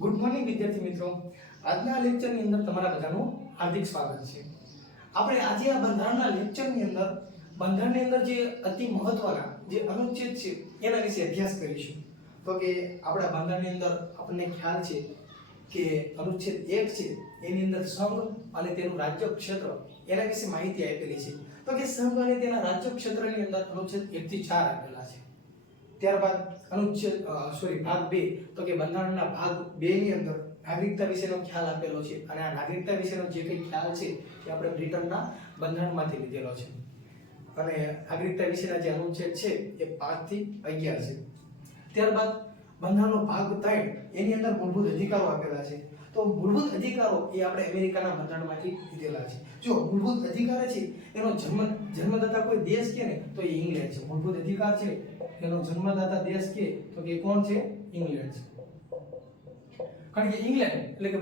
Good morning વિદ્યાર્થી મિત્રો. આજના લેક્ચરની અંદર તમારા બધાનું હાર્દિક સ્વાગત છે. આપણે આજે આ બંધારણના લેક્ચરની અંદર જે અતિ મહત્વના જે અનુચ્છેદ છે એના વિશે અભ્યાસ કરીશું. તો કે આપણા બંધારણની અંદર આપણને ખ્યાલ છે કે અનુચ્છેદ 1 છે એની અંદર સંઘ અને તેનું રાજ્ય ક્ષેત્ર એના વિશે માહિતી આપેલી છે. તો કે સંઘ અને તેના રાજ્ય ક્ષેત્રની અંદર અનુચ્છેદ 1 થી 4 આપેલા છે. ત્યારબાદ ભાગ 2 તો કે બંધારણના ભાગ 2 ની અંદર નાગરિકતા વિશેનો ખ્યાલ આપેલો છે અને આ નાગરિકતા વિશેનો જે કંઈ ખ્યાલ છે એ આપણે બ્રિટનના બંધારણમાંથી લીધેલો છે. અને નાગરિકતા વિશેના જે અનુચ્છેદ છે એ 5 થી 11 છે. ત્યારબાદ બંધારણનો ભાગ 3 એની અંદર મૂળભૂત અધિકારો આપેલા છે. તો મૂળભૂત અધિકારો એ આપણે અમેરિકાના બંધારણમાંથી લીધેલા છે. જો મૂળભૂત અધિકાર છે એનો જન્મદાતા કોઈ દેશ કે ને તો એ ઇંગ્લેન્ડ છે. મૂળભૂત અધિકાર છે એનો જન્મદાતા દેશ કે તો કે કોણ છે? ઇંગ્લેન્ડ છે. કારણ કે ઇંગ્લેન્ડ એટલે કે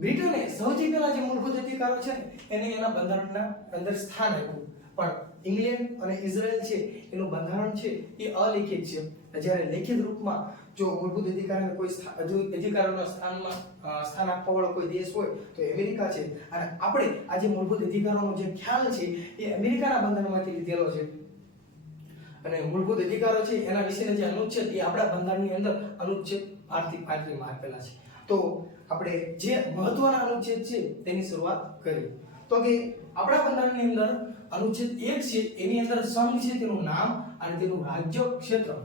બ્રિટને સૌથી પહેલા જે મૂળભૂત અધિકારો છે એને એના બંધારણના અંદર સ્થાન આપ્યું. પણ ઇંગ્લેન્ડ અને ઇઝરાયલ છે એનું બંધારણ છે એ અલિખિત છે. જ્યારે લેખિત રૂપમાં જો મૂળભૂત અધિકારને કોઈ અધિકારોના સ્થાન આપવા વાળો કોઈ દેશ હોય તો અમેરિકા છે. અને આપણે આજે મૂળભૂત અધિકારોનો જે ખ્યાલ છે એ અમેરિકાના બંધારણમાંથી લીધેલો છે. અને મૂળભૂત અધિકારો છે એના વિશેના જે અનુચ્છેદ એ આપણા બંધારણની અંદર અનુચ્છેદ 8 થી 35 માં આપેલા છે. તો આપણે જે મહત્વના અનુચ્છેદ છે તેની શરૂઆત કરીએ. તો કે આપણા બંધારણની અંદર અનુચ્છેદ 1 છે એની અંદર સંઘ છે તેનું નામ અને તેનું રાજ્ય ક્ષેત્ર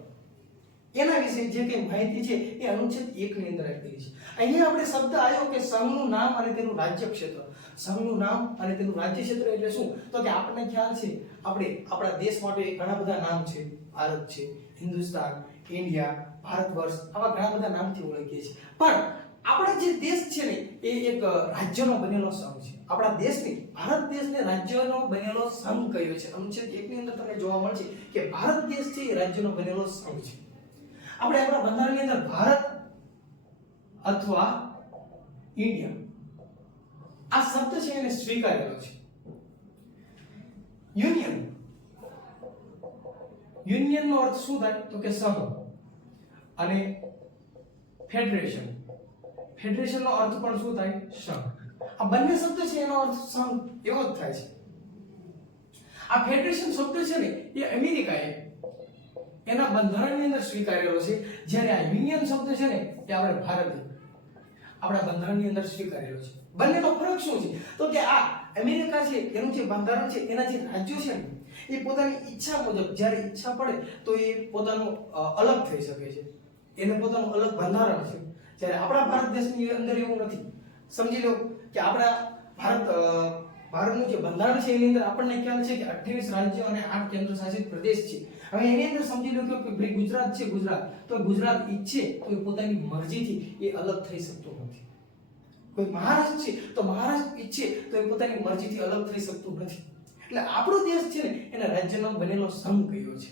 એના વિશે જે કંઈ માહિતી છે એ અનુચ્છેદ 1 ની અંદર આપેલી છે. અહીંયા આપણે શબ્દ આવ્યો કે સંઘનું નામ અને તેનું રાજ્ય ક્ષેત્ર. સંઘનું નામ અને તેનું રાજ્ય ક્ષેત્ર એટલે શું? તો કે આપણને ખ્યાલ છે આપણે આપણા દેશ માટે ઘણા બધા નામ છે. ભારત છે, હિન્દુસ્તાન, ઇન્ડિયા, ભારત વર્ષ, આવા ઘણા બધા નામથી ઓળખીએ છીએ. પણ આપણા જે દેશ છે ને એ એક રાજ્યનો બનેલો સંઘ છે. આપણા દેશની ભારત દેશને રાજ્યનો બનેલો સંઘ કયો છે? અનુચ્છેદ 1 ની અંદર તમને જોવા મળશે કે ભારત દેશ છે એ રાજ્યનો બનેલો સંઘ છે. આપણે આપણા બંધારણની અંદર ભારત અથવા ઇન્ડિયા આ શબ્દ છે એને સ્વીકારેલો છે. યુનિયન નો અર્થ શું થાય? તો કે સંઘ. અને ફેડરેશન નો અર્થ પણ શું થાય? સંઘ. આ બંને શબ્દ છે એનો અર્થ સંઘ એવો જ થાય છે. આ ફેડરેશન શબ્દ છે ને એ અમેરિકાએ એના બંધારણની અંદર સ્વીકારેલો છે. જ્યારે આ યુનિયન શબ્દ છે ને એ આપણે ભારતે આપણા બંધારણની અંદર સ્વીકારેલો છે. બંનેનો ફરક શું છે? તો કે આ અમેરિકા છે એનું જે બંધારણ છે એના જે રાજ્યો છે ને એ પોતાની ઈચ્છા મુજબ જ્યારે ઈચ્છા પડે તો એ પોતાનું અલગ થઈ શકે છે. એને પોતાનું અલગ બંધારણ છે. જ્યારે આપણા ભારત દેશની અંદર એવું નથી. સમજી લો કે આપણા ભારતનું જે બંધારણ છે એની અંદર આપણને ખ્યાલ છે કે 28 રાજ્યો અને 8 કેન્દ્ર શાસિત પ્રદેશ છે. હવે એની અંદર સમજી લો કે ભાઈ ગુજરાત છે, તો ગુજરાત ઈચ્છે તો એ પોતાની મરજીથી એ અલગ થઈ શકતું નથી. કોઈ મહારાષ્ટ્ર છે તો મહારાષ્ટ્ર ઈચ્છે તો એ પોતાની મરજીથી અલગ થઈ શકતું નથી. એટલે આપણો દેશ છે ને એને રાજ્યનો બનેલો સંઘ કયો છે.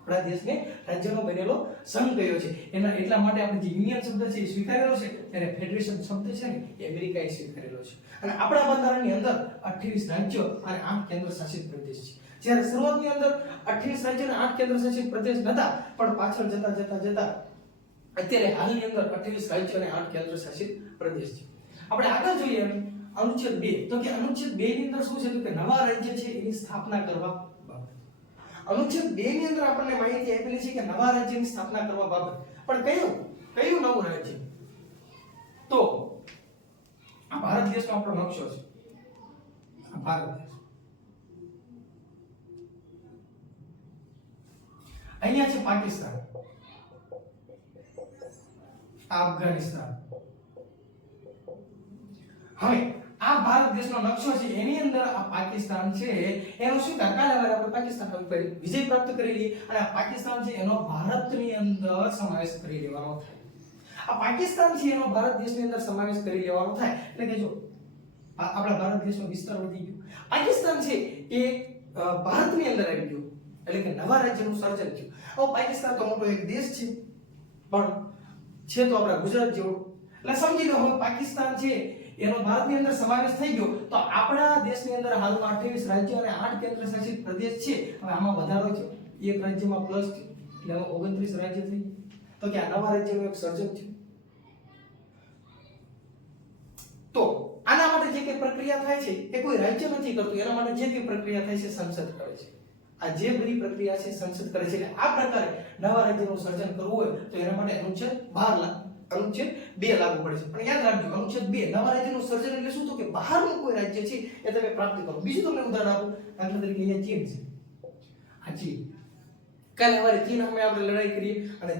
આપણા દેશને રાજ્યનો બનેલો સંઘ કયો છે. એટલા માટે આપણે જે યુનિયન શબ્દ છે એ સ્વીકારેલો છે ત્યારે ફેડરેશન શબ્દ છે ને એ અમેરિકાએ સ્વીકારેલો છે. અને આપણા બંધારણની અંદર 28 રાજ્યો અને 8 કેન્દ્ર શાસિત પ્રદેશ છે. જ્યારે શરૂઆતની અંદર 28 રાજ્યો અને 8 કેન્દ્ર શાસિત પ્રદેશ નહોતા, પણ પાછળ જતા અત્યારે હાલની અંદર 28 રાજ્યો અને 8 કેન્દ્ર શાસિત પ્રદેશ છે. આપણે આગળ જોઈએ અનુચ્છેદ 2. તો કે અનુચ્છેદ 2 ની અંદર શું છે? તો કે નવા રાજ્ય છે એની સ્થાપના કરવા બાબત. અનુચ્છેદ 2 ની અંદર આપણને માહિતી આપેલી છે કે નવા રાજ્યની સ્થાપના કરવા બાબત. પણ કયું નવું રાજ્ય? તો આ ભારત દેશનો આપણો નકશો છે. આ ભારત દેશ અહીંયા છે પાકિસ્તાન, અફઘાનિસ્તાન. હવે આ ભારત દેશનો નકશો છે એની અંદર આ પાકિસ્તાન છે એનો શું કાલે આપણે પાકિસ્તાન ઉપર વિજય પ્રાપ્ત કરી લઈએ અને આ પાકિસ્તાન છે એનો ભારતની અંદર સમાવેશ કરી લેવાનો થાય. આ પાકિસ્તાન છે એનો ભારત દેશની અંદર સમાવેશ કરી લેવાનો થાય એટલે કે જો આપણા ભારત દેશનો વિસ્તાર વધી ગયો. પાકિસ્તાન છે એ ભારતની અંદર આવી ગયો એટલે કે નવા રાજ્યનું સર્જન થયું. હવે પાકિસ્તાન તો મોટો એક દેશ છે પણ છે તો આપણા ગુજરાત જેવો. એટલે સમજી લો હવે પાકિસ્તાન છે એનો ભારતની અંદર સમાવેશ થઈ ગયો તો આપણા દેશની અંદર હાલમાં 28 રાજ્યો અને 8 કેન્દ્ર શાસિત પ્રદેશ છે. હવે આમાં વધારો છે, એક રાજ્યમાં પ્લસ છે એટલે 29 રાજ્ય થઈ. તો કે આ નવા રાજ્યનું એક સર્જન થયું. પ્રક્રિયા થાય છે એ કોઈ રાજ્ય નથી કરતું, એના માટે જે કંઈ પ્રક્રિયા થાય છે સંસદ કરે છે. આ જે બધી પ્રક્રિયા છે સંસદ કરે છે. એટલે આ પ્રકારે નવા રાજ્યનું સર્જન કરવું હોય તો એના માટે અનુચ્છેદ 2 લાગુ પડે છે. પણ યાદ રાખજો, અનુચ્છેદ 2 નવા રાજ્યનું સર્જન એટલે શું? તો કે બહારનું કોઈ રાજ્ય છે એ તમે પ્રાપ્ત કરો. બીજું તમને ઉદાહરણ આપું, દાખલા તરીકે અહીંયા ચીન છે. આ ચીન, કાલે હવારે ચીન સામે આપણે લડાઈ કરીએ અને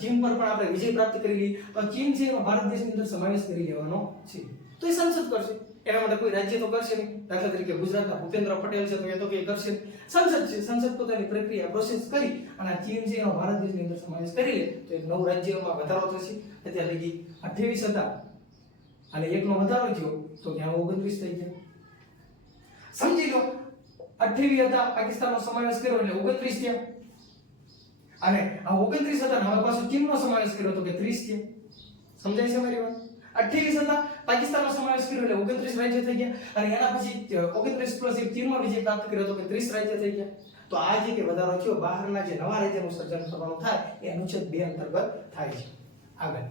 ચીન પર પણ આપણે વિજય પ્રાપ્ત કરી લઈએ તો ચીન છે એમાં ભારત દેશની અંદર સમાવેશ કરી લેવાનો છે. તો એ સંસદ કરશે. એના માટે કોઈ રાજ્ય તો કરશે નહીં. દાખલા તરીકે ગુજરાતના ભૂપેન્દ્ર પટેલ છે તો એ તો કઈ કરશે નહીં. સંસદ છે, સંસદ પોતાની પ્રક્રિયા પ્રોસેસ કરી અને આ ચીન છે એનો ભારત દેશની અંદર સમાવેશ કરી લે તો એક નવું રાજ્યમાં વધારો થશે. અત્યારે લગી 28 હતા અને એકનો વધારો થયો તો ત્યાં 29 થઈ ગયા. સમજી લો, 28 હતા, પાકિસ્તાનનો સમાવેશ કર્યો એટલે 29 થયા. અને આ 29 હતા હવે પાછો ચીનનો સમાવેશ કર્યો તો કે 30 થયા. સમજાય છે મારી વાત? 28 હતા, પાકિસ્તાનનો સમાવેશ કર્યો એટલે 29 રાજ્ય થઈ ગયા અને એના પછી 29 પ્લસ એક ચીનમાં વિજય પ્રાપ્ત કર્યો તો કે 30 રાજ્ય થઈ ગયા. તો આ જે કે વધારો થયો બહારના જે નવા રાજ્યનું સર્જન કરવાનું થાય એ અનુચ્છેદ 2 અંતર્ગત થાય છે. આગળ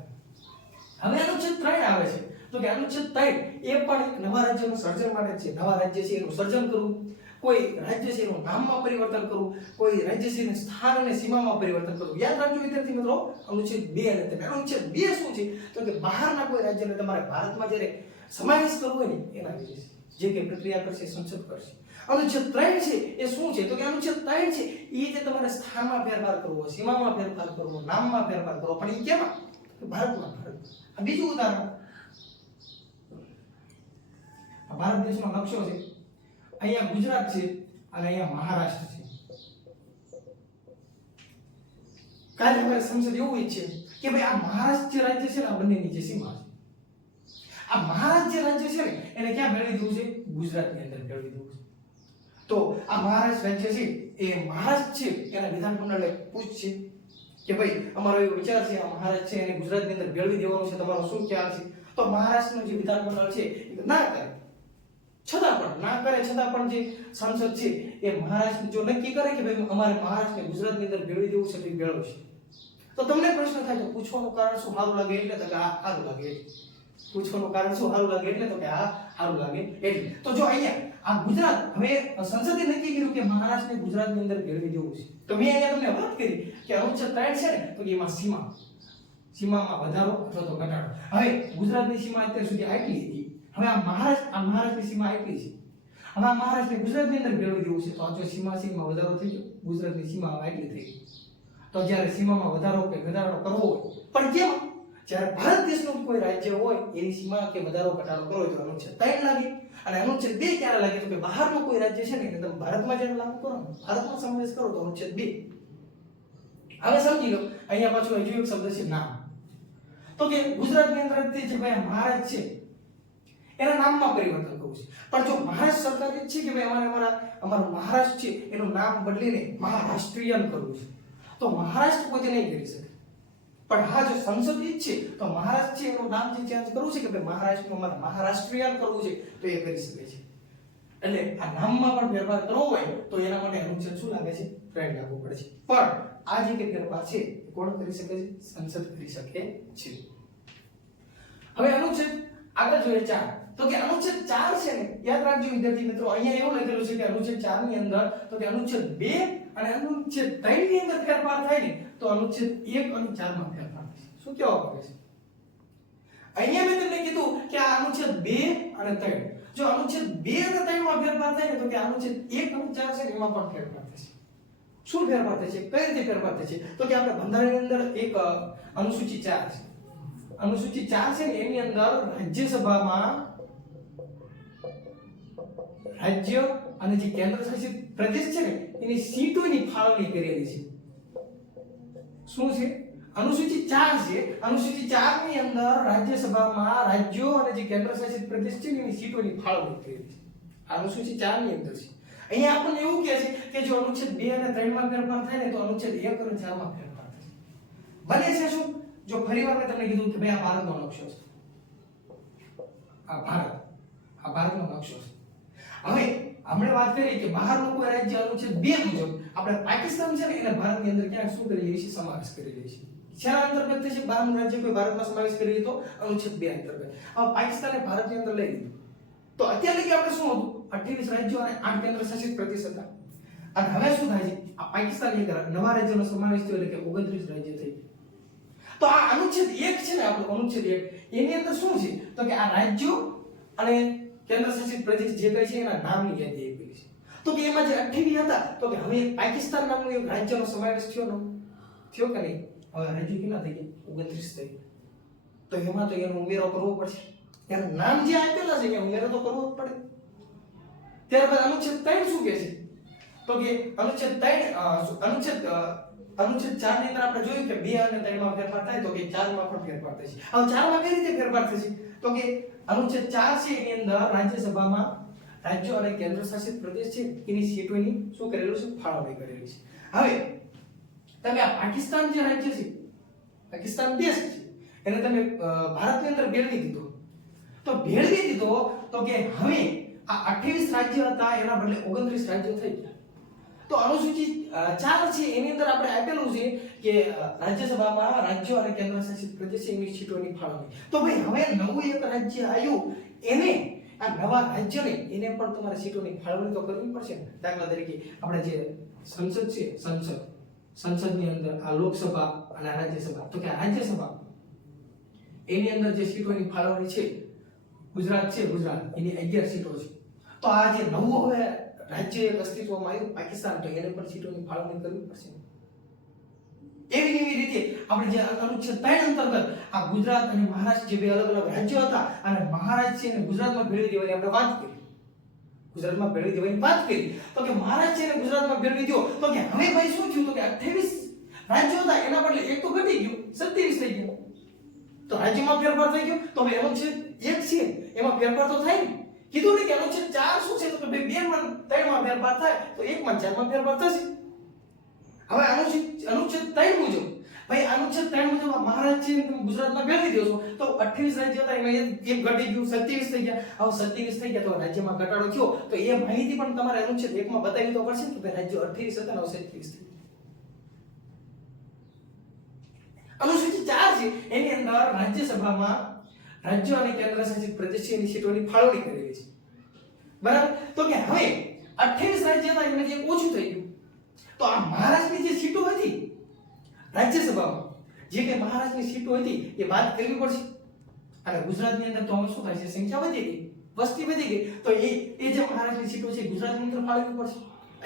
હવે અનુચ્છેદ 3 આવે છે. તો કે અનુચ્છેદ 3 એ પણ એક નવા રાજ્યનું સર્જન માટે છે. નવા રાજ્ય છે એનું સર્જન કરવું, કોઈ રાજ્ય છે એનું નામમાં પરિવર્તન કરવું, કોઈ રાજ્ય છે એનું સ્થાન અને સીમામાં પરિવર્તન કરવું. યાદ રાખજો વિદ્યાર્થી મિત્રો, અનુચ્છેદ 2 અને 3. અનુચ્છેદ 2 શું છે? તો કે બહારના કોઈ રાજ્યને તમારે ભારતમાં જ્યારે સમાવેશ કરવો હોય ને એના વિશે જે કે પ્રક્રિયા કરશે સંસદ કરશે. અનુચ્છેદ 3 છે એ શું છે? તો કે અનુચ્છેદ 3 છે એ જે તમારે સ્થાનમાં ફેરફાર કરવો, સીમામાં ફેરફાર કરવો, નામમાં ફેરફાર કરવો, પણ એ કેમાં? ભારતમાં. આ બીજું ઉદાહરણ, ભારત દેશનો નકશો છે. અહીંયા ગુજરાત છે અને અહીંયા મહારાષ્ટ્ર છે. કાલે અમારે સંસદ એવું ઈચ્છે કે ભાઈ આ મહારાષ્ટ્ર રાજ્ય છે ને આ બંનેની જે સીમા છે, આ મહારાષ્ટ્ર રાજ્ય છે ને એને ક્યાં મેળવી દેવું છે? ગુજરાતની અંદર મેળવી દેવું છે. તો આ મહારાષ્ટ્ર રાજ્ય છે એ મહારાષ્ટ્ર છે એના વિધાનમંડળને પૂછશે કે ભાઈ અમારો એવો વિચાર છે આ મહારાષ્ટ્ર છે એને ગુજરાતની અંદર મેળવી દેવાનું છે, તમારો શું ખ્યાલ છે? તો મહારાષ્ટ્રનું જે વિધાનમંડળ છે એ ના કરે. છતાં પણ જે સંસદ છે એ મહારાષ્ટ્ર જો નક્કી કરે કે ભાઈ અમારે મહારાષ્ટ્રને ગુજરાતની અંદર ભેળવી દેવું છે તો ભેળવશે. તો તમને પ્રશ્ન થાય તો પૂછવાનું કારણ શું સારું લાગે એટલે તો કે આ સારું લાગે. પૂછવાનું કારણ શું સારું લાગે એટલે તો કે આ સારું લાગે એટલે. તો જો અહીંયા આ ગુજરાત હવે સંસદે નક્કી કર્યું કે મહારાષ્ટ્રને ગુજરાતની અંદર ભેળવી દેવું છે. તો મેં અહીંયા તમને વાત કરી કે અનુચ્છેદ 3 છે ને તો એમાં સીમામાં વધારો અથવા તો ઘટાડો. હવે ગુજરાતની સીમા અત્યાર સુધી આટલી હતી, હવે આ મહારાષ્ટ્રની સીમા આટલી છે. હવે આ મહારાષ્ટ્રને ગુજરાતની અંદર ભેળવી દેવું છે તો આ જો સીમામાં વધારો થઈ ગયો, ગુજરાતની સીમા આટલી થઈ ગઈ. તો જ્યારે સીમામાં વધારો કે ઘટાડો કરવો હોય પણ કેમ? જ્યારે ભારત દેશનું કોઈ રાજ્ય હોય એની સીમા કે વધારો ઘટાડો કરવો હોય તો અનુચ્છેદ 3 લાગે. અને અનુચ્છેદ 2 ક્યારે લાગે? તો કે બહારનું કોઈ રાજ્ય છે ને તમે ભારતમાં જ્યારે લાગુ કરો, ભારતમાં સમાવેશ કરો તો અનુચ્છેદ 2. હવે સમજી લો, અહીંયા પાછું હજુ એક શબ્દ છે નામ. તો કે ગુજરાતની અંદર જે ભાઈ મહારાજ છે એના નામમાં પરિવર્તન કરવું છે. પણ જો મહારાષ્ટ્ર સરકાર એ છે કે ભાઈ અમારું મહારાષ્ટ્ર છે એનું નામ બદલીને મહારાષ્ટ્રીયન કરવું છે તો મહારાષ્ટ્ર પોતે નહીં કરી શકે. પણ હા જો સંસદ ઈચ્છે તો મહારાષ્ટ્ર છે એનું નામ જે ચેન્જ કરવું છે કે ભાઈ મહારાષ્ટ્રનું અમારે મહારાષ્ટ્રીયન કરવું છે તો એ કરી શકે છે. એટલે આ નામમાં પણ ફેરફાર કરવો હોય તો એના માટે અનુચ્છેદ શું લાગે છે? 3 લાગુ પડે છે. પણ આ જે કે ફેરફાર છે કોણ કરી શકે છે? સંસદ કરી શકે છે. હવે અનુચ્છેદ આગળ જોઈએ 4. તો કે અનુચ્છેદ 4 છે ને યાદ રાખજો વિદ્યાર્થી મિત્રો, અહીંયા એવું લખેલું છે કે અનુચ્છેદ 4 ની અંદર તો કે અનુચ્છેદ 2 અને અનુચ્છેદ 3 ની અંદર ફેરફાર થાય ને તો અનુચ્છેદ 1 અને 4 માં ફેરફાર થશે. શું કહેવા માંગે છે? અહીંયા મેં તમને કીધું કે આ અનુચ્છેદ 2 અને 3, જો અનુચ્છેદ 2 અને 3 માં ફેરફાર થાય ને તો કે અનુચ્છેદ 1 અને 4 છે ને એમાં પણ ફેરફાર થશે. શું ફેરફાર થશે? કઈ રીતે ફેરફાર થશે? તો કે આપણે બંધારણની અંદર એક અનુસૂચિ 4 છે. અનુસૂચિ 4 છે ને એની અંદર રાજ્યસભામાં રાજ્ય અને જે કેન્દ્ર શાસિત પ્રદેશ છે ને એની સીટોની ફાળવણી કરેલી છે. શું છે? અનુસૂચિ 4 છે. અનુસૂચિ 4 ની અંદર રાજ્યસભામાં રાજ્યો અને જે કેન્દ્ર શાસિત પ્રદેશ છે એની સીટોની ફાળવણી કરેલી છે. અનુસૂચિ 4 ની અંદર છે. અહીંયા આપણને એવું કહે છે કે જો અનુચ્છેદ 2 અને 3 માં ફેરફાર થાય ને તો અનુચ્છેદ 1 અને 4 માં ફેરફાર થશે. બને છે શું? જો ફરીવાર મેં તમને કીધું કે ભાઈ આ ભારતનો નકશો છે, આ ભારતનો નકશો છે. હવે આપણે વાત કરીએ કે બહારનું કોઈ રાજ્ય અનુચ્છેદ 2 મુજબ આપણે પાકિસ્તાન છે ને એને ભારતની અંદર ક્યાં શું કરી લઈએ છીએ? સમાવેશ કરી લઈએ છીએ. શેના અંતર્ગત થશે? બહારનું રાજ્ય કોઈ ભારતમાં સમાવેશ કરી લે તો અનુચ્છેદ 2 અંતર્ગત. હવે પાકિસ્તાને ભારતની અંદર લઈ લીધું તો અત્યારે લગી આપણે શું હતું 28 રાજ્યો અને 8 કેન્દ્ર શાસિત પ્રદેશ હતા. અને હવે શું થાય છે આ પાકિસ્તાન એક નવા રાજ્યનો સમાવેશ થયો એટલે કે 29 રાજ્ય થઈ ગયા. તો આ અનુચ્છેદ 1 છે ને આપણો અનુચ્છેદ 1 એની અંદર શું છે તો કે આ રાજ્યો અને કેન્દ્ર શાસિત પ્રદેશ જે કઈ છે એના નામની યાદી આપેલી છે. તો કે એમાં જે 28 હતા તો કે હવે પાકિસ્તાન નામનું એક રાજ્યનો સમાવેશ થયો કે નહીં? હવે રાજ્યો કેટલા થઈ ગયા? 29 થઈ ગયા. તો એમાં તો એનો ઉમેરો કરવો પડશે. એનું નામ જે આપેલા છે એનો ઉમેરો તો કરવો જ પડે. ત્યારબાદ અનુચ્છેદ 3 શું કહે છે તો કે અનુચ્છેદ 4 ની અંદર આપણે જોયું કે 2 અને 3 માં ફેરફાર થાય તો કે 4 માં પણ ફેરફાર થશે. હવે 4 માં કઈ રીતે ફેરફાર થશે તો કે અનુચ્છેદ 4 છે એની અંદર રાજ્યસભામાં રાજ્યો અને કેન્દ્ર શાસિત પ્રદેશ છે એની સીટોની શું કરેલું છે? ફાળવણી કરેલી છે. હવે તમે આ પાકિસ્તાન જે રાજ્ય છે, પાકિસ્તાન દેશ છે, એને તમે ભારતની અંદર ભેળવી દીધો. તો ભેળવી દીધો તો કે હવે આ 28 રાજ્ય હતા એના બદલે 29 રાજ્યો થઈ ગયા. તો અનુસૂચિ 4 છે એની અંદર આપણે આપેલું છે કે રાજ્યસભામાં રાજ્યો અને કેન્દ્ર શાસિત પ્રદેશ એની સીટોની ફાળવણી. તો ભાઈ હવે નવું એક રાજ્ય આવ્યું એને આ નવા રાજ્યને એને પણ તમારે સીટોની ફાળવણી તો કરવી પડશે ને. દાખલા તરીકે આપણે જે સંસદ છે, સંસદની અંદર આ લોકસભા અને રાજ્યસભા, તો કે આ રાજ્યસભા એની અંદર જે સીટોની ફાળવણી છે ગુજરાત છે, ગુજરાત એની 11 સીટો છે. તો આ જે નવું હવે રાજ્ય એક અસ્તિત્વમાં આવ્યું પાકિસ્તાન તો એને પણ સીટોની ફાળવણી કરવી પડશે. એવી રીતે આપણે જે અનુચ્છેદ 3 અંતર્ગત આ ગુજરાત અને મહારાષ્ટ્ર જે બે અલગ અલગ રાજ્યો હતા અને મહારાષ્ટ્ર છે અને ગુજરાતમાં ભેળવી દેવાની આપણે વાત કરી. ગુજરાતમાં ભેળવી દેવાની વાત કરી તો કે મહારાષ્ટ્ર છે અને ગુજરાતમાં ભેળવી દો તો કે હવે ભાઈ શું થયું તો કે 28 રાજ્યો હતા એના બદલે એક તો ઘટી ગયું, 27 થઈ ગયું. તો રાજ્યમાં ફેરફાર થઈ ગયો. તો હવે અનુચ્છેદ 1 છે એમાં ફેરફાર તો થાય ને. કીધું ને કે અનુચ્છેદ 4 શું છે તો કે 2 માં 3 માં ફેરફાર થાય તો 1 માં 4 માં ફેરફાર થશે. હવે અનુચ્છેદ 3 મુજબ ભાઈ અનુચ્છેદ 3 મુજબ મહારાષ્ટ્ર ગુજરાતમાં ભેળવી દો છો તો 28 રાજ્ય હતા એમાં એક ઘટી ગયું, 27 થઈ ગયા. હવે 27 થઈ ગયા તો રાજ્યમાં ઘટાડો થયો તો એ માહિતી પણ તમારે અનુચ્છેદ 1 માં બતાવી તો પડશે કે ભાઈ રાજ્યો 28 હતા ને 27 થઈ ગયા. અનુસૂચિ 4 છે એની અંદર રાજ્યસભામાં રાજ્યો અને કેન્દ્ર શાસિત પ્રદેશોની સીટોની ફાળવણી કરેલી છે. બરાબર? તો કે હવે 28 રાજ્ય હતા એમાંથી એક ઓછું થઈ ગયું. તો આ મહારાષ્ટ્રની જે સીટો હતી રાજ્યસભામાં જે કે મહારાષ્ટ્રની સીટો હતી એ બાદ કરવી પડશે. અને ગુજરાતની અંદર તો હવે શું થાય છે? સંખ્યા વધી ગઈ, વસ્તી વધી ગઈ તો એ જે મહારાષ્ટ્રની સીટો છે ગુજરાતની અંદર ફાળવવી પડશે.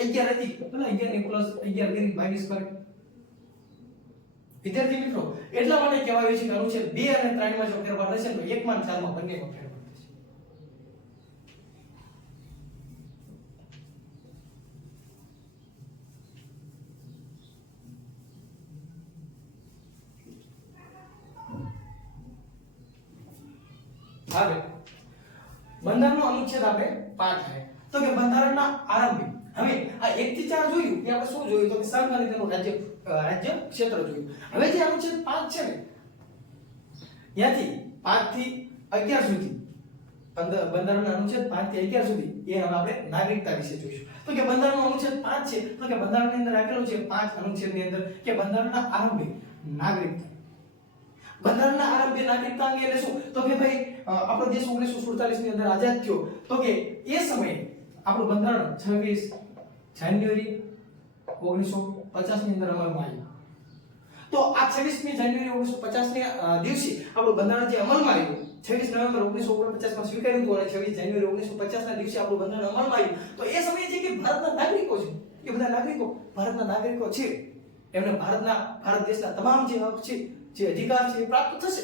11 હતી એટલે 11 ને પ્લસ 11 કરી 22 કરે. વિદ્યાર્થી મિત્રો એટલા માટે કહેવાય છે કે અનુચ્છેદ 2 અને 3 માં જો ફેરફાર થશે તો 1 માં 4 માં બંનેમાં ફેરફાર થશે. હવે બંધારણનો અનુચ્છેદ આપણે 5 છે તો કે બંધારણના આરંભે હવે આ 1 થી 4 જોયું કે આપણે શું જોયું તો કે સંઘ અને તેનું રાજ્ય ક્ષેત્ર જોયું. હવે જે અનુચ્છેદ 5 છે ને ત્યાંથી 5 થી 11 સુધી બંધારણના અનુચ્છેદ 5 થી 11 સુધી એ હવે આપણે નાગરિકતા વિશે જોઈશું. તો કે બંધારણનો અનુચ્છેદ 5 છે તો કે બંધારણની અંદર આપેલું છે 5 અનુચ્છેદની અંદર કે બંધારણના આરંભે નાગરિકતા. બંધારણના આરંભે નાગરિકતા અંગે એટલે શું તો કે ભાઈ આપણો દેશ 1947 ની અંદર આઝાદ થયો તો કે એ સમયે આપણું બંધારણ 26 જાન્યુઆરી 1950 ની અંદર અમલમાં આવ્યું. તો આ 26મી જાન્યુઆરી 1950 ને દિવસે આપણું બંધારણ જે અમલમાં આવ્યું 26 નવેમ્બર 1949 માં સ્વીકાર્યું હતું અને 26 જાન્યુઆરી 1950 ના દિવસે આપણું બંધારણ અમલમાં આવ્યું. તો એ સમયે જે કે ભારતના નાગરિકો છે એ બધા નાગરિકો ભારતના નાગરિકો છે એમને ભારત દેશના તમામ જે હક છે જે અધિકાર છે એ પ્રાપ્ત થશે.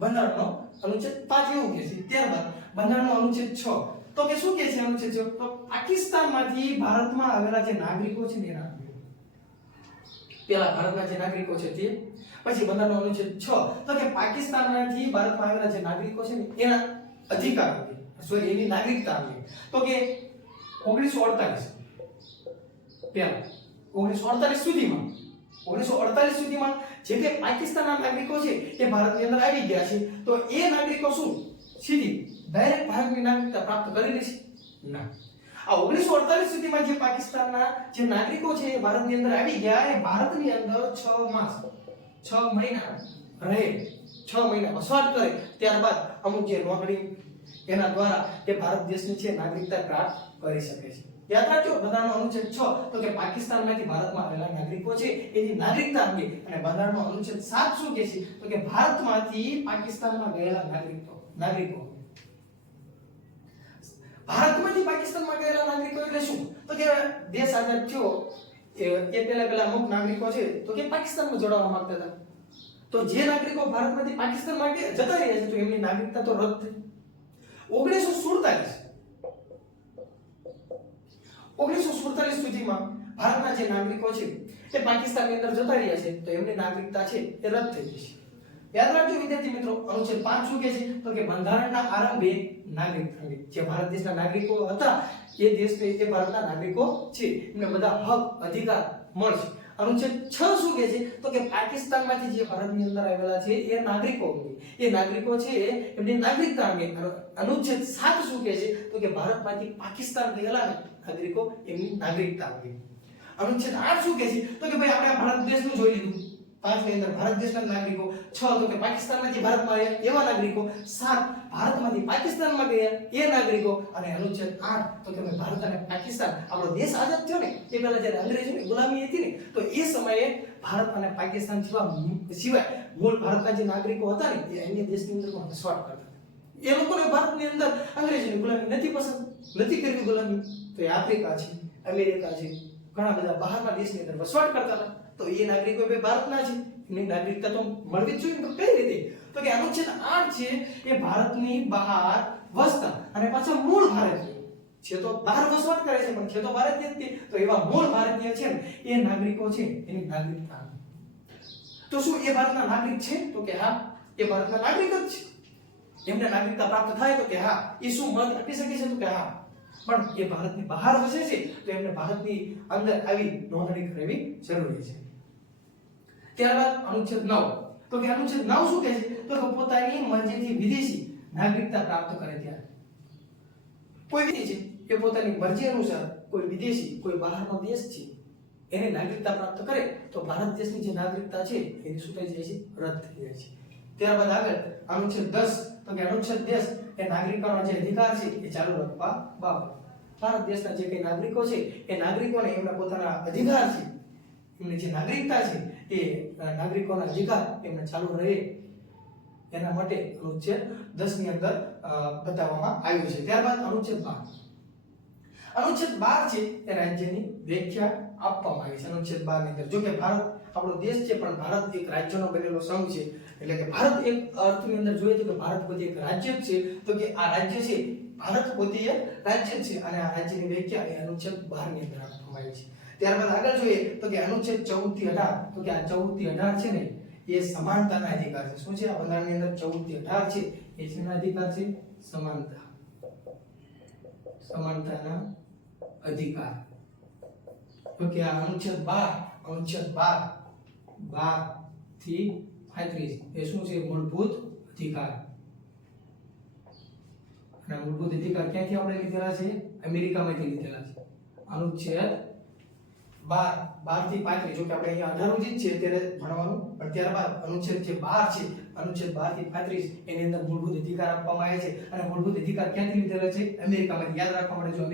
બંધારણનો અનુચ્છેદ 5 એવું કહે છે. ત્યારબાદ બંધારણનો અનુચ્છેદ 6 તો કે શું કહે છે અનુચ્છેદ 6 તો પાકિસ્તાનમાંથી ભારતમાં આવેલા જે નાગરિકો છે ને એના પેલા ભારતના જે નાગરિકો છે તે પછી બંધારણનો અનુચ્છેદ 6 તો કે પાકિસ્તાનમાંથી ભારતમાં આવેલા જે નાગરિકો છે ને એના અધિકાર અંગે સોરી એની નાગરિકતા અંગે તો કે 1948 પેલા 1948 સુધીમાં જે કે પાકિસ્તાનના નાગરિકો છે એ ભારતની અંદર આવી ગયા છે તો એ નાગરિકો શું સીધી ડાયરેક્ટ ભારતની નાગરિકતા પ્રાપ્ત કરી લેશે ના. આ 1948 સુધીમાં જે પાકિસ્તાનના જે નાગરિકો છે એ ભારતની અંદર આવી ગયા એ ભારતની અંદર 6 માસ 6 મહિના રહે 6 મહિના વસવાટ કરે ત્યારબાદ અમુક જે નોકરી એના દ્વારા તે ભારત દેશની છે નાગરિકતા પ્રાપ્ત કરી શકે છે. યાદ રાખજો બંધારણનો અનુચ્છેદ 6 તો કે પાકિસ્તાનમાંથી ભારતમાં આવેલા નાગરિકો છે એની નાગરિકતા અંગે, અને બંધારણનો અનુચ્છેદ 7 શું કહે છે તો કે ભારતમાંથી પાકિસ્તાનમાં ગયેલા નાગરિકો ભારતમાંથી પાકિસ્તાનમાં ગયેલા નાગરિકો એટલે શું તો કે દેશ આઝાદ થયો એ પહેલા અમુક નાગરિકો છે તો કે પાકિસ્તાનમાં જોડાવા માંગતા હતા, તો જે નાગરિકો ભારતમાંથી પાકિસ્તાનમાં જતા રહ્યા છે તો એમની નાગરિકતા તો રદ થઈ. 1947 સુધીમાં ભારતના જે નાગરિકો છે એ પાકિસ્તાનની અંદર જતા રહ્યા છે તો એમની નાગરિકતા છે એ રદ થઈ જશે. યાદ રાખજો વિદ્યાર્થી મિત્રો, અનુચ્છેદ 5 શું કહે છે તો કે બંધારણના આરંભે નાગરિકતા અંગે જે ભારત દેશના નાગરિકો હતા એ ભારતના નાગરિકો છે એમને બધા હક અધિકાર મળશે. અનુચ્છેદ 6 શું કહે છે તો કે પાકિસ્તાનમાંથી જે ભારતની અંદર આવેલા છે એ નાગરિકો છે એમની નાગરિકતા અંગે. અનુચ્છેદ 7 શું કહે છે તો કે ભારતમાંથી પાકિસ્તાન ગયેલા નાગરિકો એમની નાગરિકતા અંગે. અનુચ્છેદ 8 શું કહે છે તો કે ભાઈ આપણે ભારત દેશનું જોઈ લીધું, 5 ની અંદર ભારત દેશના નાગરિકો, 6 તો કે પાકિસ્તાનમાંથી ભારતમાં આવ્યા એવા નાગરિકો, 7 ભારતમાંથી પાકિસ્તાનમાં ગયા એ નાગરિકો, અને અનુચ્છેદ 8 તો કે ભારત અને પાકિસ્તાન આપણો દેશ આઝાદ થયો ને એ પહેલા જ્યારે અંગ્રેજોની ગુલામી હતી ને તો એ સમયે ભારત અને પાકિસ્તાન સિવાય મૂળ ભારતના જે નાગરિકો હતા ને એ અન્ય દેશની અંદર વસવાટ કરતા હતા. એ લોકોને ભારતની અંદર અંગ્રેજોની ગુલામી નથી પસંદ, નથી કરવી ગુલામી, તો એ આફ્રિકા છે, અમેરિકા છે, ઘણા બધા બહારના દેશની અંદર વસવાટ કરતા હતા, તો એ નાગરિકો બે ભારતના છે, એમની નાગરિકતા તો મળવી જ જોઈએ. તો કઈ રીતે તો કે અનુચ્છેદ 8 છે એ ભારતની બહાર વસતા અને પાછા મૂળ ભારતીય છે તો બહાર વસવાટ કરે છે પણ છે તો ભારતીય જ, તો એવા મૂળ ભારતીય છે ને એ નાગરિકો છે એની નાગરિકતા. તો શું એ ભારતના નાગરિક છે તો કે હા એ ભારતના નાગરિક જ છે. એમને નાગરિકતા પ્રાપ્ત થાય તો કે હા. એ શું મત આપી શકે છે તો કે હા, પણ એ ભારતની બહાર વસે છે તો એમને ભારતની અંદર આવી નોંધણી કરવી જરૂરી છે. ત્યારબાદ અનુચ્છેદ 9 તો કે અનુચ્છેદ 9 શું કહે છે તો કે પોતાની મરજીથી વિદેશી નાગરિકતા પ્રાપ્ત કરે ત્યારે કોઈ વિદેશી છે એ પોતાની મરજી અનુસાર કોઈ વિદેશી કોઈ બહારનો દેશ છે એને નાગરિકતા પ્રાપ્ત કરે તો ભારત દેશની જે નાગરિકતા છે એની શું થઈ જાય છે રદ થઈ જાય છે. ત્યારબાદ આગળ અનુચ્છેદ 10 તો કે અનુચ્છેદ 10 એ નાગરિકોનો જે અધિકાર છે એ ચાલુ રાખવા બાબત. ભારત દેશના જે કઈ નાગરિકો છે એ નાગરિકોને એમના પોતાના અધિકાર છે, એમની જે નાગરિકતા છે એ નાગરિકોના અધિકાર એમને ચાલુ રહે એના માટે અનુચ્છેદ 10 ની અંદર બતાવવામાં આવ્યું છે. ત્યારબાદ અનુચ્છેદ 12 છે એ રાજ્યની વ્યાખ્યા આપવામાં આવી છે. અનુચ્છેદ 12 ની અંદર જો કે ભારત આપણો દેશ છે પણ ભારત એક રાજ્યનો બનેલો સંઘ છે, એટલે કે ભારત એક અર્થની અંદર જોઈએ તો કે ભારત પોતે એક રાજ્ય છે, તો કે આ રાજ્ય છે ભારત પોતે એક રાજ્ય છે અને આ રાજ્યની વ્યાખ્યા એ અનુચ્છેદ 12 ની અંદર આપવામાં આવી છે. ત્યારબાદ આગળ જોઈએ તો કે અનુચ્છેદ 14 થી 18 તો કે આ 14 થી 18 છે ને એ સમાનતાના અધિકાર છે. શું છે આ બંધારણની અંદર 14 થી 18 છે એ શેના અધિકાર છે? સમાનતાના અધિકાર. તો કે આ અનુચ્છેદ 12 થી 35 એ શું છે? મૂળભૂત અધિકાર. અને મૂળભૂત અધિકાર ક્યાંથી આપણે લીધેલા છે? અમેરિકામાંથી લીધેલા છે. અનુચ્છેદ 12 થી 35 જો કે આપણે અહીંયા 18 જ છે અત્યારે ભણવાનું, પણ ત્યારબાદ અનુચ્છેદ જે 12 છે અનુચ્છેદ 12 થી 35 એની અંદર મૂળભૂત અધિકાર આપવામાં આવે છે અને મૂળભૂત અધિકાર ક્યાંથી લીધેલા છે? અમેરિકામાંથી. યાદ રાખવા માટે જો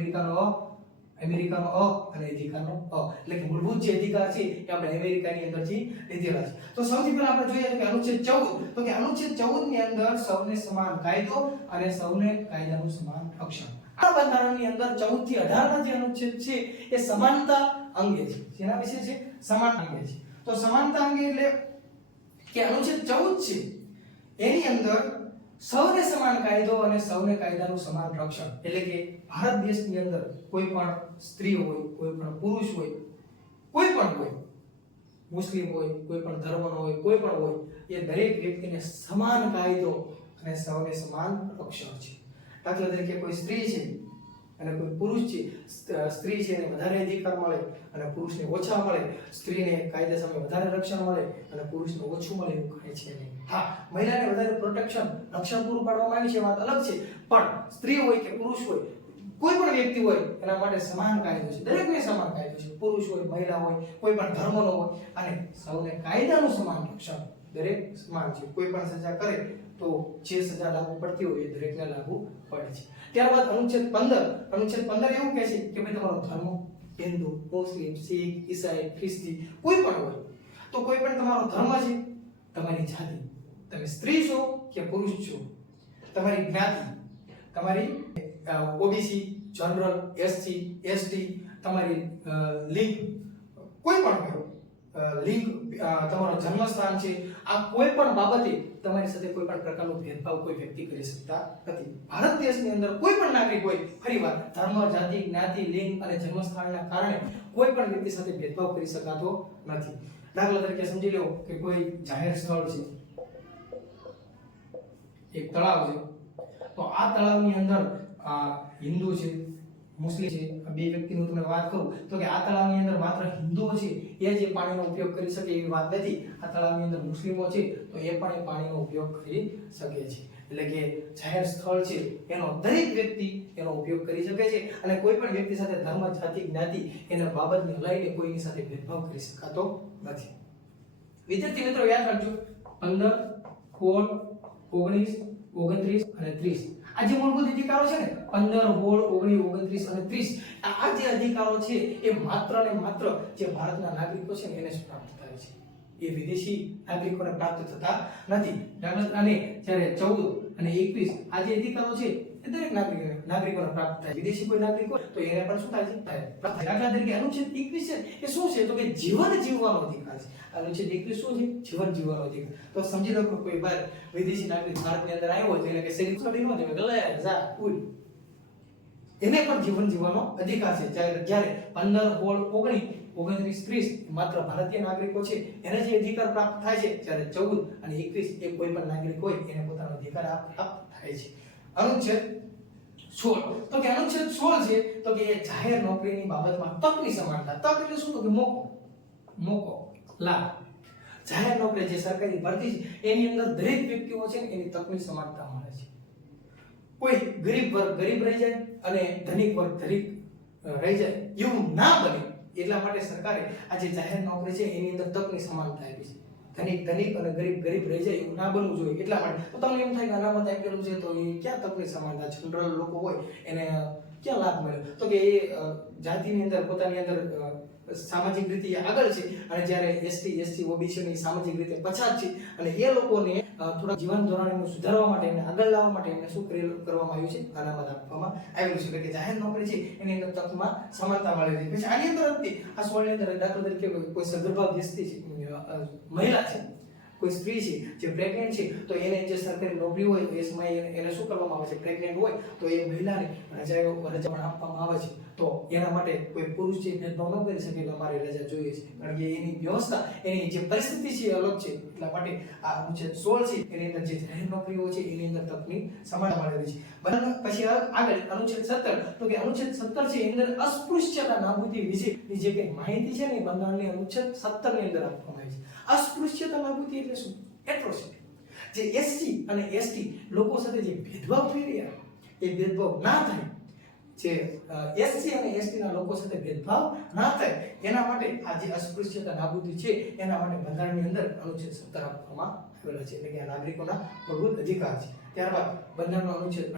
અમેરિકાનો અ અને અધિકારનો અ, એટલે કે મૂળભૂત જે અધિકાર છે એ આપણે અમેરિકાની અંદરથી લીધેલા છે. તો સૌથી પહેલા આપણે જોઈએ કે અનુચ્છેદ 14 તો કે અનુચ્છેદ 14 ની અંદર સૌને સમાન કાયદો અને સૌને કાયદાનું સમાન રક્ષણ. આ બંધારણની અંદર 14 થી 18 ના જે અનુચ્છેદ છે એ સમાનતા અંગે છે. જેના વિશે છે? સમાન અંગે છે. તો સમાનતા અંગે એટલે કે અનુચ્છેદ 14 છે એની અંદર સૌને સમાન કાયદો અને સૌને કાયદાનું સમાન રક્ષણ, એટલે કે ભારત દેશની અંદર કોઈ પણ સ્ત્રી હોય, કોઈ પણ પુરુષ હોય, કોઈ પણ હોય, મુસ્લિમ હોય, કોઈ પણ ધર્મનો હોય, કોઈ પણ હોય, એ દરેક વ્યક્તિને સમાન કાયદો અને સૌને સમાન રક્ષણ છે. દાખલા તરીકે કોઈ સ્ત્રી છે અને કોઈ પુરુષ છે, સ્ત્રી છે એને વધારે અધિકાર મળે અને પુરુષને ઓછા મળે, સ્ત્રીને કાયદા સામે વધારે રક્ષણ મળે અને પુરુષને ઓછું મળે એવું કહે છે નહીં. હા, મહિલાને વધારે પ્રોટેક્શન રક્ષણ પૂરું પાડવામાં આવે છે વાત અલગ છે, પણ સ્ત્રી હોય કે પુરુષ હોય, કોઈ પણ વ્યક્તિ હોય એના માટે સમાન કાયદો છે. દરેકને સમાન કાયદો છે. પુરુષ હોય, મહિલા હોય, કોઈ પણ ધર્મનો હોય, અને સૌને કાયદાનું સમાન રક્ષણ દરેક સમાન છે. કોઈ પણ સજા કરે તો જે સજા લાગુ પડતી હોય એ દરેકને લાગુ પડે છે. ત્યારબાદ અનુચ્છેદ 15 એવું કહે છે કે ભાઈ તમારો ધર્મ હિન્દુ, મુસ્લિમ, શીખ, ઈસાઈ, ખ્રિસ્તી કોઈ પણ હોય તો કોઈ પણ તમારો ધર્મ છે, તમારી જાતિ, તમે સ્ત્રી છો કે પુરુષ છો, તમારી જ્ઞાતિ, તમારી ઓબીસી, જનરલ, એસસી, એસટી, તમારી લિંગ કોઈ પણ હોય, લિંગ, તમારો જન્મસ્થાન છે, આ કોઈ પણ બાબતે તમારી સાથે કોઈ પણ પ્રકારનો ભેદભાવ કોઈ વ્યક્તિ કરી શકતા નથી. ભારત દેશની અંદર કોઈ પણ નાગરિક હોય, ફરીવાર ધર્મ, જાતિ, જ્ઞાતિ, લિંગ અને જન્મસ્થાનના કારણે કોઈ પણ વ્યક્તિ સાથે ભેદભાવ કરી શકાતો નથી. દાખલા તરીકે સમજી લો કે કોઈ જાહેર સ્થળ છે, એક તળાવ છે, તો આ તળાવની અંદર હિન્દુ છે, મુસ્લિમ છે, આ બે વ્યક્તિનું તમે વાત કરું તો કે આ તળાવની અંદર માત્ર હિન્દુઓ છે એ જ પાણીનો ઉપયોગ કરી શકે એવી વાત નથી. આ તળાવની અંદર મુસ્લિમો છે તો એ પણ એ પાણીનો ઉપયોગ કરી શકે છે. એટલે કે જાહેર સ્થળ છે એનો દરેક વ્યક્તિ એનો ઉપયોગ કરી શકે છે અને કોઈ પણ વ્યક્તિ સાથે ધર્મ, જાતિ, જ્ઞાતિ એના બાબતને લઈને કોઈની સાથે ભેદભાવ કરી શકાતો નથી. વિદ્યાર્થી મિત્રો યાદ રાખજો 15, 16, 19, 29 અને 30 આ જે મૂળભૂત અધિકારો છે ને 15, 16, 19, 29 અને 30 આ જે અધિકારો છે એ માત્ર ને માત્ર જે ભારતના નાગરિકો છે ને એને જ પ્રાપ્ત થાય છે. એ વિદેશી નાગરિકોને પ્રાપ્ત થતા નથી. અને જ્યારે 14 અને 21 આ જે અધિકારો છે એ દરેક નાગરિકોને પ્રાપ્ત થાય. વિદેશી કોઈ નાગરિક હોય તો એને પણ શું થાય છે? પ્રાપ્ત થાય. દાખલા તરીકે અનુચ્છેદ 21 છે એ શું છે તો કે જીવન જીવવાનો અધિકાર છે. અનુચ્છેદ 21 શું છે? જીવન જીવવાનો અધિકાર. તો સમજી લો કે કોઈ બાર વિદેશી નાગરિક ભારતની અંદર આવ્યો છે એટલે કે શરીર છોડી ન જવે ગલે જા ઉડ એને પણ જીવન જીવવાનો અધિકાર છે. જ્યારે 15, 16, 19, 30 માત્ર ભારતીય નાગરિકો છે એને જે અધિકાર પ્રાપ્ત થાય છે, જ્યારે 14 અને 21 એ કોઈ પણ નાગરિક હોય એને પોતાનો અધિકાર પ્રાપ્ત થાય છે. અનુચ્છેદ 16 તો કે અનુચ્છેદ 16 છે તો કે જાહેર નોકરીની બાબતમાં તકની સમાનતા. તક એટલે શું? તો કે મોકો લાભ. જાહેર નોકરી જે સરકારી ભરતી છે એની અંદર દરેક વ્યક્તિઓ છે એની તકની સમાનતા મળે છે. કોઈ ગરીબ વર્ગ ગરીબ રહી જાય અને ધનિક વર્ગ ધનિક રહી જાય એવું ના બને એટલા માટે સરકારે આ જે જાહેર નોકરી છે એની અંદર તકની સમાનતા આપી છે. ધનિક અને ગરીબ રહી જાય એવું ના બનવું જોઈએ એટલા માટે. તો તમને એમ થાય કે અનામત આપેલું છે તો એ ક્યાં તકની સમાનતા? જનરલ લોકો હોય એને ક્યાં લાભ મળ્યો? તો કે એ જાતિની અંદર પોતાની અંદર સામાજિક રીતે આગળ છે અને જ્યારે એસટી ઓબીસી ની સામાજિક રીતે પછાત છે અને એ લોકોને થોડા જીવન ધોરણને સુધારવા માટે એમને આગળ લાવવા માટે એમને શું કરવામાં આવ્યું છે? અનામત આપવામાં આવેલું છે. એટલે કે જાહેર નોકરી છે એની અંદર તકમાં સમાનતા મળેલી છે. પછી આની અંદર આ 16 ની અંદર દાખલા તરીકે કોઈ સગર્ભા વ્યક્તિ છે, મહિલા છે, કોઈ સ્ત્રી છે જે પ્રેગ્નન્ટ છે તો એને જે સરકારી નોકરી હોય એ સમયે એને શું કરવામાં આવે છે? પ્રેગ્નન્ટ હોય તો એ મહિલાને રજા પણ આપવામાં આવે છે. તો એના માટે કોઈ પુરુષ છે ભેદભાવ ન કરી શકે કે અમારે રજા જોઈએ છે, કારણ કે એની વ્યવસ્થા એની જે પરિસ્થિતિ છે એ અલગ છે. એટલા માટે આ અનુચ્છેદ 16 છે એની અંદર જે જાહેર નોકરીઓ છે એની અંદર તકની સમાનતા મળેલી છે. બરાબર. પછી આગળ અનુચ્છેદ 17 તો કે અનુચ્છેદ 17 છે એની અંદર અસ્પૃશ્યતા નાબૂદી વિશેની જે કંઈ માહિતી છે ને એ બંધારણની અનુચ્છેદ 17 ની અંદર આપવામાં આવી છે. અસ્પૃશ્યતા નાબૂદી એટલે શું? એટ્રોસિટી. જે એસસી અને એસટી લોકો સાથે જે ભેદભાવ થઈ રહ્યા એ ભેદભાવ ના થાય, જે એસસી અને એસટી ના લોકો સાથે ભેદભાવ ના થાય એના માટે આ જે અસ્પૃશ્યતા નાબૂદી છે એના માટે બંધારણની અંદર અનુચ્છેદ 17 આપવામાં આવેલા છે. એટલે કે આ નાગરિકોના મૂળભૂત અધિકાર છે. ત્યારબાદ બંધારણનો અનુચ્છેદ